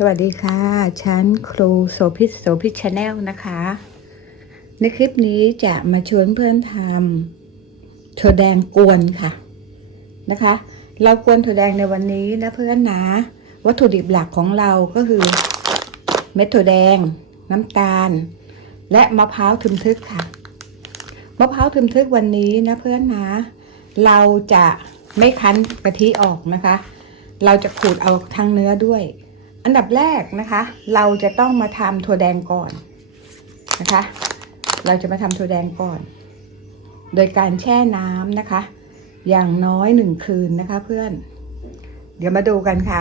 สวัสดีค่ะฉันครูโสภิตโสภิตชาแนลนะคะ ในคลิปนี้จะมาชวนเพื่อนทำถั่วแดงกวนค่ะนะคะ เรากวนถั่วแดงในวันนี้นะเพื่อนนะ วัตถุดิบหลักของเราก็คือ เม็ดถั่วแดง น้ำตาล และมะพร้าวทึมทึกค่ะ มะพร้าวทึมทึกวันนี้นะเพื่อนนะ เราจะไม่คั้นกะทิออกนะคะ เราจะขูดเอาทั้งเนื้อด้วย อันดับแรกนะคะ เราจะต้องมาทำถั่วแดงก่อนนะคะ เราจะมาทำถั่วแดงก่อน โดยการแช่น้ำนะคะ อย่างน้อยหนึ่งคืนนะคะเพื่อน เดี๋ยวมาดูกันค่ะ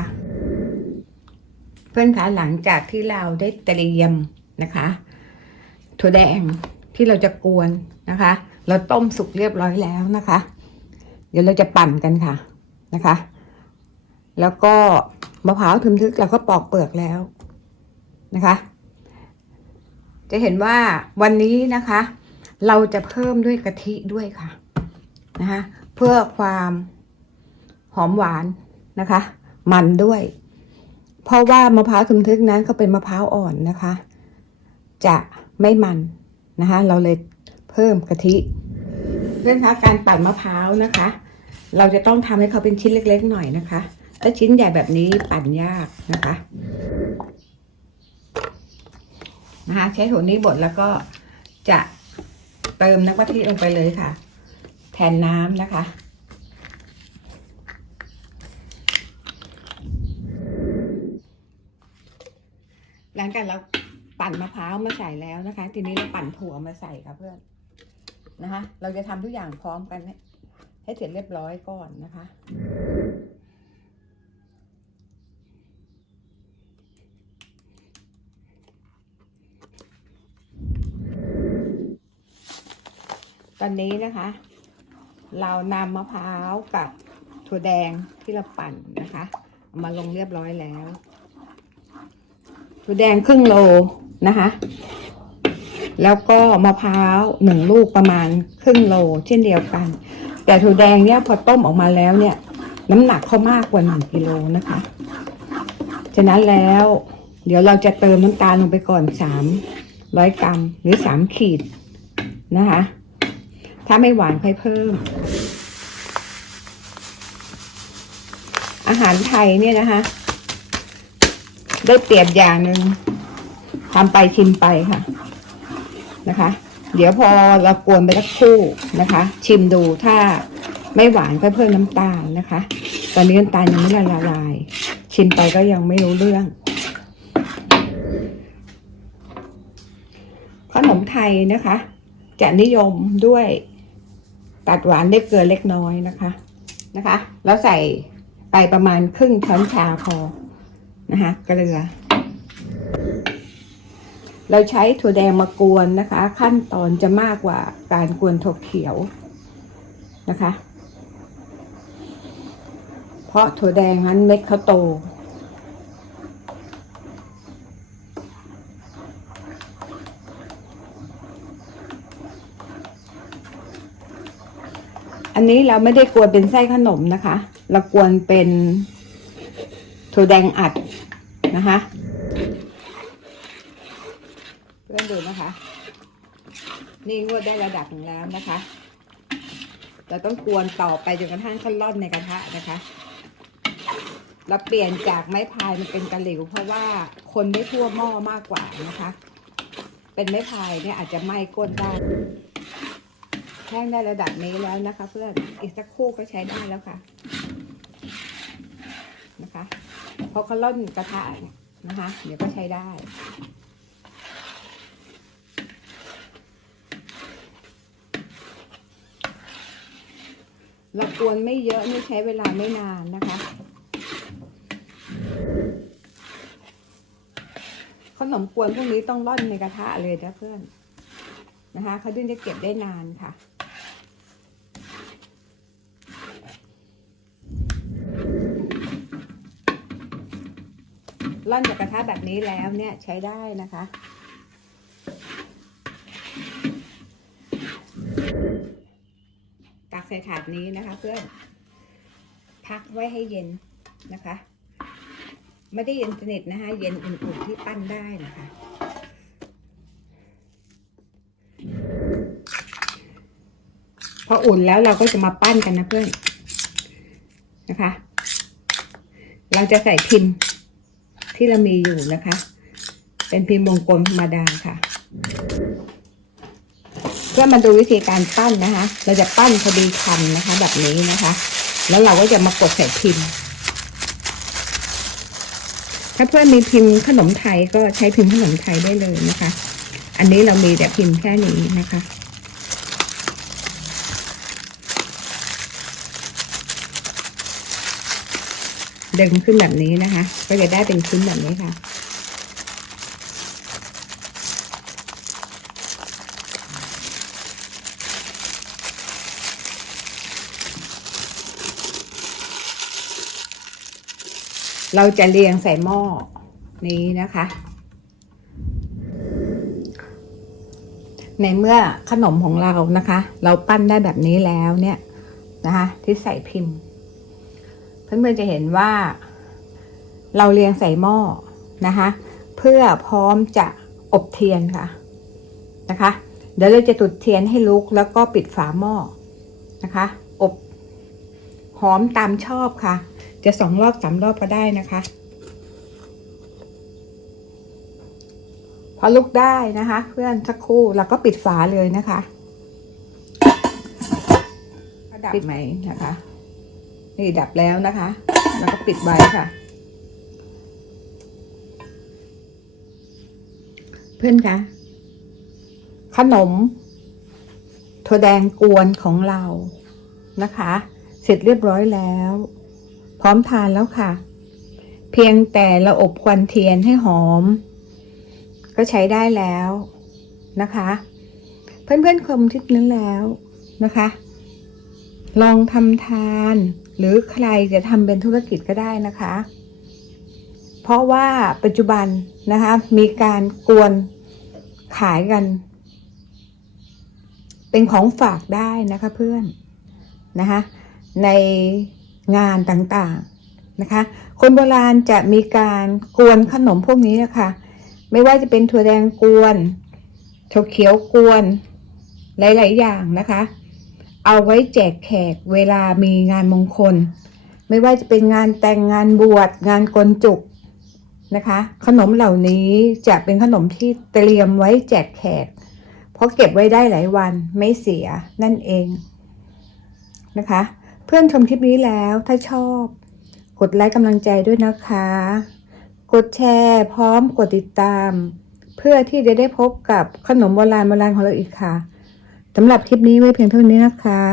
เพื่อนคะหลังจากที่เราได้เตรียมนะคะ ถั่วแดงที่เราจะกวนนะคะ เราต้มสุกเรียบร้อยแล้วนะคะ เดี๋ยวเราจะปั่นกันค่ะนะคะ แล้วก็ มะพร้าวทึมทึกเราก็ปอกเปลือกแล้วนะคะ จะเห็นว่าวันนี้นะคะ เราจะเพิ่มด้วยกะทิด้วยค่ะนะคะเพื่อความหอมหวานนะคะ มันด้วย เพราะว่ามะพร้าวทึมทึกนั้นก็เป็นมะพร้าวอ่อนนะคะ จะไม่มันนะคะ เราเลยเพิ่มกะทิเพื่อนคะการปั่นมะพร้าวนะคะ เราจะต้องทำให้เขาเป็นชิ้นเล็ก ๆ หน่อยนะคะ ถ้าชิ้นใหญ่แบบนี้ปั่นยากนะคะนะคะใช้ถั่วนี้บดแล้วก็จะเติมน้ำกะทิลงไปเลยค่ะ แทนน้ำนะคะ หลังจากเราปั่นมะพร้าวมาใส่แล้วนะคะ ทีนี้เราปั่นถั่วมาใส่ค่ะเพื่อนนะคะ เราจะทำทุกอย่างพร้อมกันให้เสร็จเรียบร้อยก่อนนะคะ ตอนนี้นะคะ เรานำมะพร้าวกับถั่วแดงที่เราปั่นนะคะามาลงเรียบร้อยแล้วถั่วแดงครึ่งโลนะคะ แล้วก็มะพร้าวหนึ่งลูกประมาณครึ่งโลเช่นเดียวกัน แต่ถั่วแดงเนี่ยพอต้มออกมาแล้วเนี่ย น้ำหนักเขามากกว่าหนึ่งกิโลนะคะฉะนั้นแล้ว เดี๋ยวเราจะเติมน้ำตาลลงไปก่อนสามร้อยกรัมหรือสามขีดนะคะ ถ้าไม่หวานค่อยเพิ่ม อาหารไทยเนี่ยนะคะ ได้เปรียบอย่างหนึ่งทำไปชิมไปค่ะ นะคะ เดี๋ยวพอเรากวนไปสักครู่นะคะ ชิมดูถ้าไม่หวานก็เพิ่มน้ำตาลนะคะ ตอนนี้น้ำตาลยังไม่ละลาย ชิมไปก็ยังไม่รู้เรื่องขนมไทยนะคะ จะนิยมด้วย ตัดหวานด้วยเกลือเล็กน้อยนะคะนะคะ แล้วใส่ไปประมาณครึ่งช้อนชาพอนะคะเกลือ เราใช้ถั่วแดงมากวนนะคะ ขั้นตอนจะมากกว่าการกวนถั่วเขียวนะคะ เพราะถั่วแดงนั้นเม็ดเขาโต อันนี้เราไม่ได้กวนเป็นไส้ขนมนะคะ เรากวนเป็นถั่วแดงอัดนะคะเพื่อนดูนะคะ นี่งวดได้ระดับหนึ่งแล้วนะคะ เราต้องกวนต่อไปจนกระทั่งเขาล่อนในกระทะนะคะ เราเปลี่ยนจากไม้พายมันเป็นกระหลิว เพราะว่าคนไม่ทั่วหม้อมากกว่านะคะ เป็นไม้พายเนี่ยอาจจะไหม้ก้นได้ แห้งได้ระดับนี้แล้วนะคะ เพื่อนอีกสักครู่ก็ใช้ได้แล้วค่ะ นะคะพราะเขาล่นกระทะนะคะ เดี๋ยวก็ใช้ได้เรากวนไม่เยอะนี่ใช้เวลาไม่นานนะคะ ขนมกวนพวกนี้ต้องร่อนในกระทะเลยนะเพื่อนนะคะเขาดึงจะเก็บได้นานค่ะ ร่อนจากกระทะแบบนี้แล้วเนี่ยใช้ได้นะคะ ตักใส่ถาดนี้นะคะ เพื่อนพักไว้ให้เย็นนะคะ ไม่ได้เย็นสนิทนะคะ เย็นอุ่นๆที่ปั้นได้นะคะพออุ่นแล้วเราก็จะมาปั้นกันนะเพื่อนนะคะ เราจะใส่พิมพ์ ที่เรามีอยู่นะคะ เป็นพิมพ์วงกลมธรรมดาค่ะ เพื่อมาดูวิธีการปั้นนะคะ เราจะปั้นพอดีคำนะคะ แบบนี้นะคะ แล้วเราก็จะมากดใส่พิมพ์ ถ้าเพื่อนมีพิมพ์ขนมไทยก็ใช้พิมพ์ขนมไทยได้เลยนะคะ อันนี้เรามีแต่พิมพ์แค่นี้นะคะ ดึงขึ้นแบบนี้นะคะ ก็จะได้เป็นชิ้นแบบนี้ค่ะ เราจะเรียงใส่หม้อนี้นะคะ ในเมื่อขนมของเรานะคะ เราปั้นได้แบบนี้แล้วเนี่ยนะคะ ที่ใส่พิมพ์ เพื่อนๆจะเห็นว่า เราเรียงใส่หม้อนะคะ เพื่อพร้อมจะอบเทียนค่ะนะคะ เดี๋ยวเราจะจุดเทียนให้ลุกแล้วก็ปิดฝาหม้อนะคะ อบหอมตามชอบค่ะ จะสองรอบสามรอบก็ได้นะคะ พอลุกได้นะคะ เพื่อนสักครู่เราก็ปิดฝาเลยนะคะดับปิดไหมนะคะ นี่ดับแล้วนะคะ แล้วก็ปิดไว้ค่ะ เพื่อนคะขนมถั่วแดงกวนของเรานะคะ เสร็จเรียบร้อยแล้ว พร้อมทานแล้วค่ะ เพียงแต่เราอบควันเทียนให้หอม ก็ใช้ได้แล้วนะคะ เพื่อนๆคมทิศนั้นแล้วนะคะ ลองทำทาน หรือใครจะทำเป็นธุรกิจก็ได้นะคะ เพราะว่าปัจจุบันนะคะ มีการกวนขายกัน เป็นของฝากได้นะคะเพื่อนนะคะในงานต่างๆนะคะ คนโบราณจะมีการกวนขนมพวกนี้นะคะ ไม่ว่าจะเป็นถั่วแดงกวนถั่วเขียวกวน หลาย ๆ อย่างนะคะ เอาไว้แจกแขกเวลามีงานมงคล ไม่ว่าจะเป็นงานแต่งงานบวชงานกลจุกนะคะ ขนมเหล่านี้จะเป็นขนมที่เตรียมไว้แจกแขก เพราะเก็บไว้ได้หลายวันไม่เสียนั่นเองนะคะ เพื่อนชมคลิปนี้แล้วถ้าชอบ กดไลค์กำลังใจด้วยนะคะ กดแชร์พร้อมกดติดตาม เพื่อที่จะได้พบกับขนมโบราณโบราณของเราอีกค่ะ สำหรับคลิปนี้ไว้เพียงเท่านี้นะคะ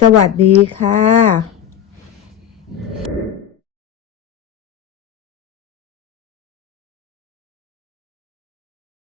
สวัสดีค่ะ